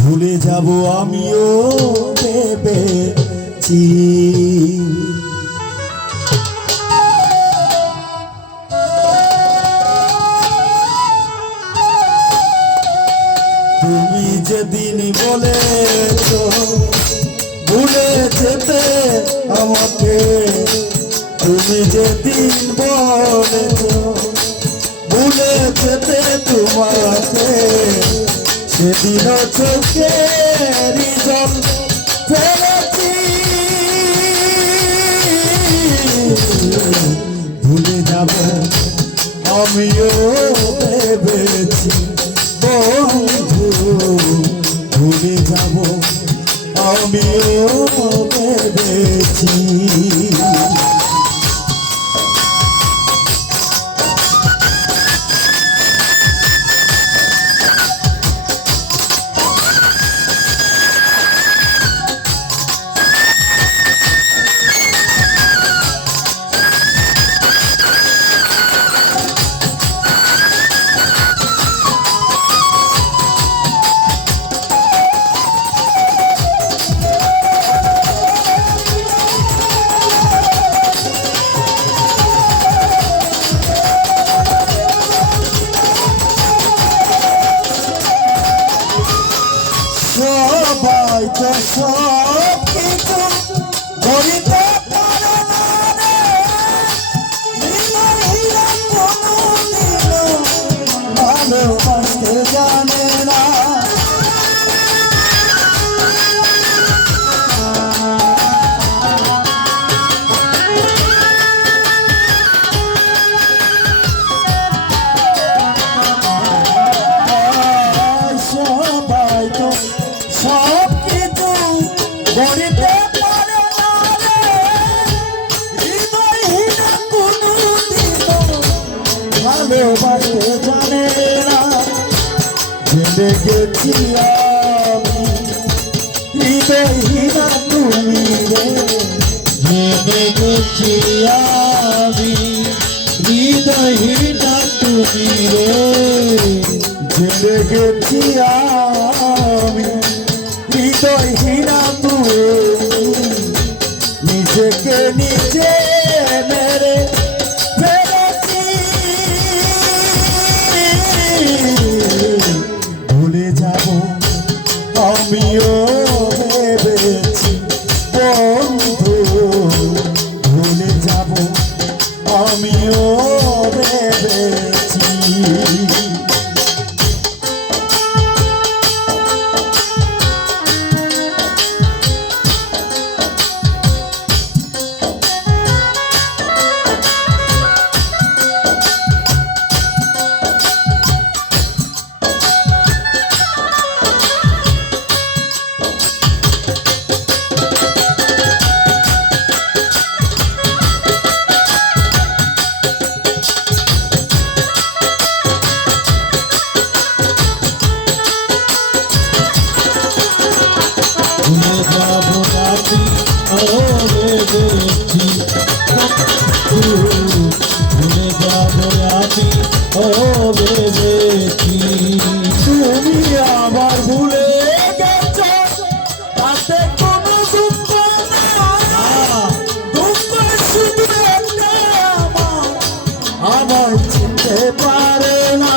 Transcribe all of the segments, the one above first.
ভুলে যাব আমিও ভেবেছি তুমি যেদিন বলেছো ভুলে যেতে আমাকে, তুমি যেদিন বলেছো ভুলে যেতে তোমাকে, সেদিন চোখের জল ফেলেছি। ভুলে যাব আমিও ভেবেছি বন্ধু, ভুলে যাব আমিও ভেবেছি। সবাই তো সব কিছু ধরিতে পারে না রে, হীরা কোনদিনও ভালোবাসতে জানে না। সবাই তো সব কিছু ধরিতে পারে না রে, হৃদয়হীনা কোনদিনও ভালোবাসতে জানে না। জেনে গেছি আমি হৃদয়হীনা তুমি রে, জেনে গেছি আমি হৃদয়হীনা তুমি রে, জেনে গেছি আমি হৃদয়হীনা তুমি, নিজেকে নিজে মেরে ফেলেছি। ভুলে যাব আমিও ভেবেছি বন্ধু, ভুলে যাব আমিও ভেবেছি। ভুলে যাব আমি ভেবেছি, ভুলে যাব আমি ভেবেছি। তুমি আমার ভুলে গেছো তাতে কোনো দুঃখ না, দুঃখ শুধু একটা আমার চিনতে পারে না।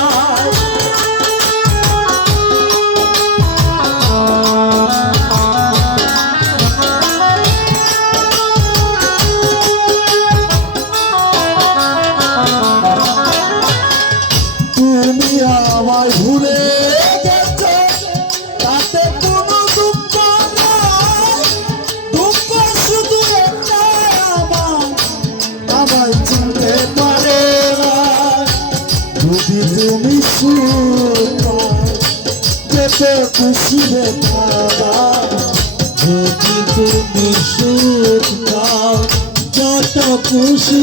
তুমি আমায় ভুলে গেছো তাতে কোনো দুঃখ নাই, দুঃখ শুধু একটা আমায় চিনতে পারে না। যদি তুমি সুখ যেতে খুশি বেতা, যদি তুমি সুখ দাও যত খুশি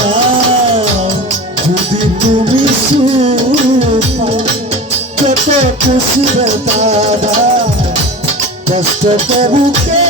দাও, যদি তুমি সুখ যেতে খুশি বেতা, কষ্ট বুকে